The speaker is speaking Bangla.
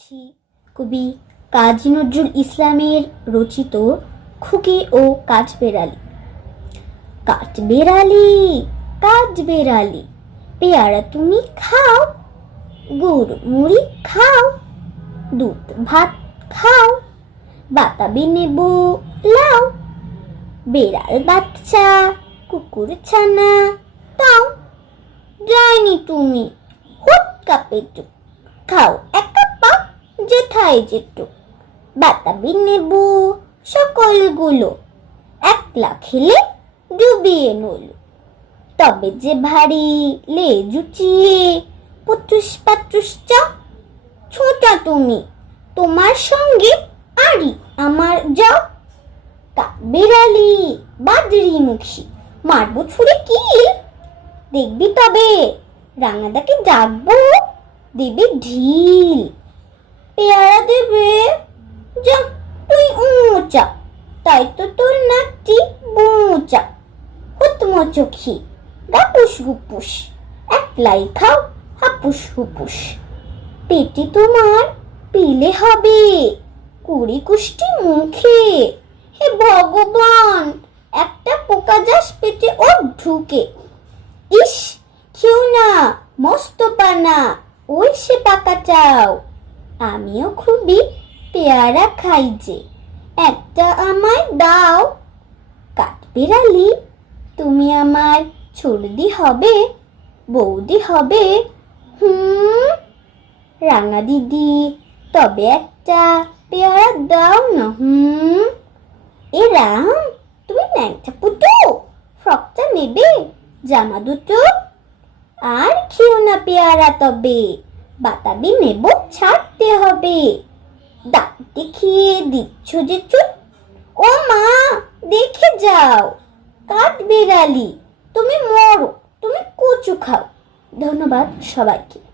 পড়ছি কবি কাজী নজরুল ইসলামের রচিত খুকি ও কাজ বেড়ালি। কাজ বেড়ালি কাজ বেড়ালি, পেয়ারা তুমি খাও, গুড় মুড়ি খাও, দুধ ভাত খাও, বাতাবি নেবু, লাও, বেড়াল বাচ্চা, কুকুর ছানা তাও যায়নি তুমি হুট কাপেটু খাও। যেথায় যেটু। বাতাবি নেবু সকলগুলো, একলা খেলে ডুবিয়ে নল তবে যে ভারী লে জুচিয়ে পুটুস পাটুস চা ছোটা তুমি, তোমার সঙ্গে আরি আমার যাও। তা বেড়ালি, বাদরি মুখী, মারবো ছুড়ে কি দেখবি তবে রাঙাদাকে ডাকবো দেবে ঢিল। পেয়ারা দেবে? যা তুই উঁচা। তাই তো তোর নাকটি বোঁচা হুতমো চোখি, গাপুস গুপুস। একলাই খাও, হাপুস হুপুস। পেটে তোমার পিলে হবে। কুড়ি কুষ্টি মুখে। হে ভগবান, একটা পোকা যাস পেটে ওর ঢুকে। ইস, খেও না, মস্ত পানা। ওই সে পাকা চাও। আমিও খুবই পেয়ারা খাই যে। একটা আমায় দাও। কাঠবিড়ালি, তুমি আমার ছুড়দি হবে, বৌদি হবে, হুম। রাঙা দিদি, তবে একটা পেয়ারা দাও না, হুম। এ রাম, তুমি ন্যাংটা পুটু, ফ্রকটা নেবে, জামা দুটো। আর খেও না পেয়ারা তবে, বাতাবি নেব হবে। দাঁত দেখিয়ে দিচ্ছ যে চুপ। ও মা, দেখে যাও। কাঠ বেড়ালি, তুমি মরো, তুমি কচু খাও। ধন্যবাদ সবাইকে।